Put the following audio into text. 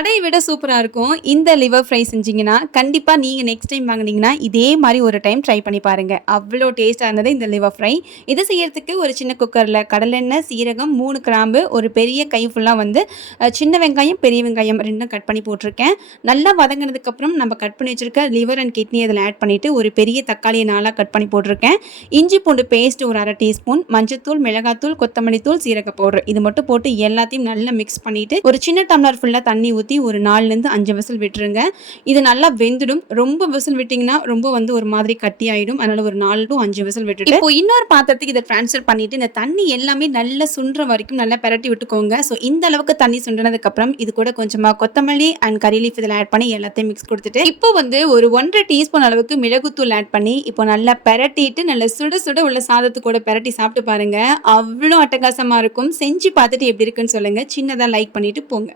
கடையை விட சூப்பரா இருக்கும். இந்த லிவர் ஃப்ரை செஞ்சீங்கன்னா, கண்டிப்பா நீங்க நெக்ஸ்ட் டைம் வாங்குனீங்கன்னா, இதே மாரி ஒரு டைம் ட்ரை பண்ணி பாருங்க. அவ்ளோ டேஸ்ட்டா இருந்தது இந்த லிவர் ஃப்ரை. இத செய்யறதுக்கு ஒரு சின்ன குக்கர்ல கடலெண்ணெய், சீரகம், 3 கிராம்பு, ஒரு பெரிய கை ஃபுல்லா வந்து சின்ன வெங்காயம், பெரிய வெங்காயம் 2ம் கட் பண்ணி போட்டுருக்கேன். நல்லா வதங்குனதுக்கப்புறம் நம்ம கட் பண்ணி வச்சிருக்க லிவர் அண்ட் கிட்னி அதில ஆட் பண்ணிட்டு, ஒரு பெரிய தக்காளிய 4ஆ கட் பண்ணி போட்டுருக்கேன். இஞ்சி பூண்டு பேஸ்ட் ஒரு 1/2 டீஸ்பூன், மஞ்சத்தூள், மிளகாத்தூள், கொத்தமல்லி தூள், சீரக பவுடர் இது மட்டும் போட்டு எல்லாத்தையும் நல்லா மிக்ஸ் பண்ணிட்டு, ஒரு சின்ன டம்ளர் ஃபுல்லா தண்ணி ஊத்தி ஒரு 4லேருந்து 5 விசில் விட்டுருங்க. இது நல்லா வெந்துடும். ரொம்ப விசில் விட்டீங்கன்னா, ரொம்ப வந்து ஒரு மாதிரி கட்டியாயிடும். அதனால ஒரு 4 டூ 5 விசில் விட்டுட்டு, இப்போ இன்னொரு பாத்திரத்துக்கு இத ட்ரான்ஸ்ஃபர் பண்ணிட்டு, இந்த தண்ணி எல்லாமே நல்லா சுண்டுற வரைக்கும் நல்லா பெரட்டி விட்டுக்கோங்க. ஸோ இந்த அளவுக்கு தண்ணி சுண்டுனதுக்கு அப்புறம், இது கூட கொஞ்சமா கொத்தமல்லி அண்ட் கரி லீஃப் இதில ஆட் பண்ணி எல்லாத்தையும் மிக்ஸ் குடுத்துட்டு, இப்போ வந்து ஒரு 1 1/2 டீஸ்பூன் அளவுக்கு மிளகுத்தூள் ஆட் பண்ணி, இப்போ நல்லா பெரட்டிட்டு, நல்லா சுட சுட உள்ள சாதத்து கூட பெரட்டி சாப்பிட்டு பாருங்க. அவ்ளோ அட்டகாசமா இருக்கும். செஞ்சு பார்த்துட்டு எப்படி இருக்குன்னு சொல்லுங்க. சின்னதா லைக் பண்ணிட்டு போங்க.